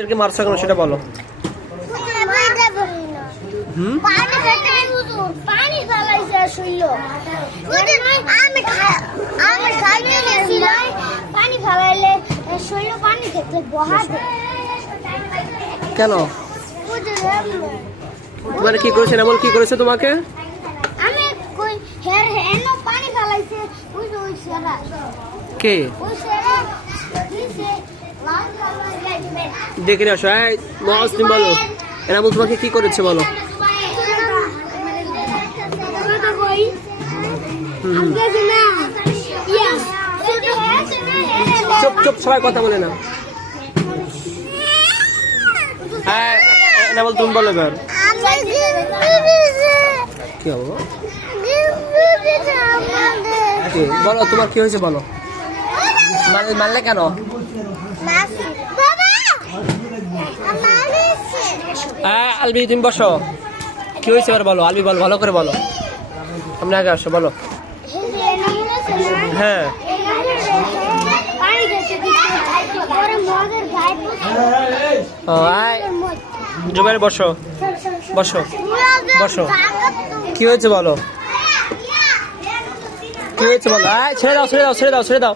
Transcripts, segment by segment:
এদেরকে মারছো কেন সেটা বলো। কেন তোমার কি করেছে এনামুল, কি করেছে তোমাকে? কে দেখে আসো। তুমি বলো এনামুল তোমাকে কি করেছে বলো। চুপ চুপ, সবাই কথা বলে না। হ্যাঁ এনামুল তুমি বলো এবার কি হবো, বলো তোমার কি হয়েছে বলো। মারলে কেন? আলবি তুমি বসো, কি হয়েছে এবার বলো। আলবি বলো, ভালো করে বলো, সামনে আগে আসো বলো। হ্যাঁ জুবাইর বসো বসো বসো, কি হয়েছে বলো, কি হয়েছে বলো। ছেড়ে দাও ছেড়ে দাও ছেড়ে দাও ছেড়ে দাও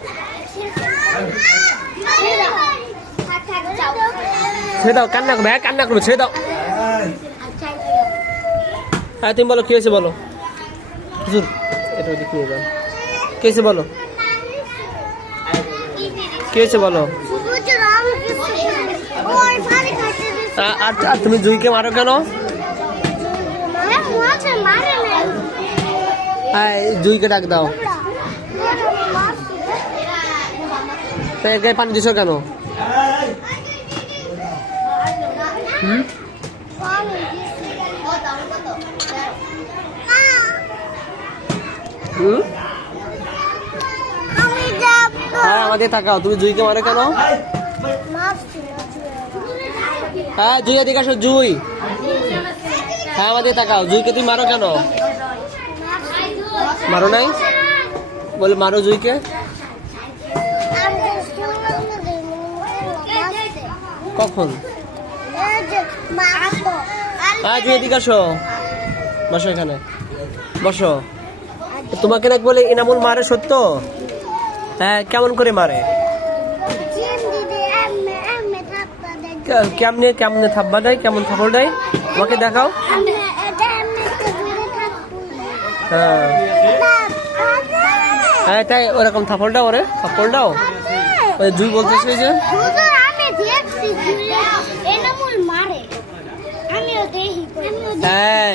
ছেড়ে দাও, কান্না করবে, কান্না করবে, ছেড়ে দাও। হ্যাঁ তুমি বলো কি হয়েছে বলো। এটা কি হয়েছে বলো, কি হয়েছে বলো। আর তুমি জুইকে মারো কেন? হ্যাঁ জুইকে ডাক দাও। গায়ে পানি দিছো কেন? হ্যাঁ আমাদের তাকাও, তুমি জুইকে মারো কেন? হ্যাঁ জুই এদিকে আসো, জুই। হ্যাঁ আমাদের তাকাও, জুইকে তুমি মারো কেন? মারো নাই বলে মারো জুইকে। কখন? হ্যাঁ জুই এদিকে আসো, বসো এখানে বসো। তোমাকে দেখ বলে এনামুল মারে সত্য? হ্যাঁ কেমন করে মারে? কেমনে কেমনে থাপ্পা দেয়, কেমন থাপ্পড় দেয় আমাকে দেখাও। হ্যাঁ হ্যাঁ তাই ওরকম থাপ্পড় দাও, ওরে থাপ্পড় দাও। ওই জুই বলতেছে যে হ্যাঁ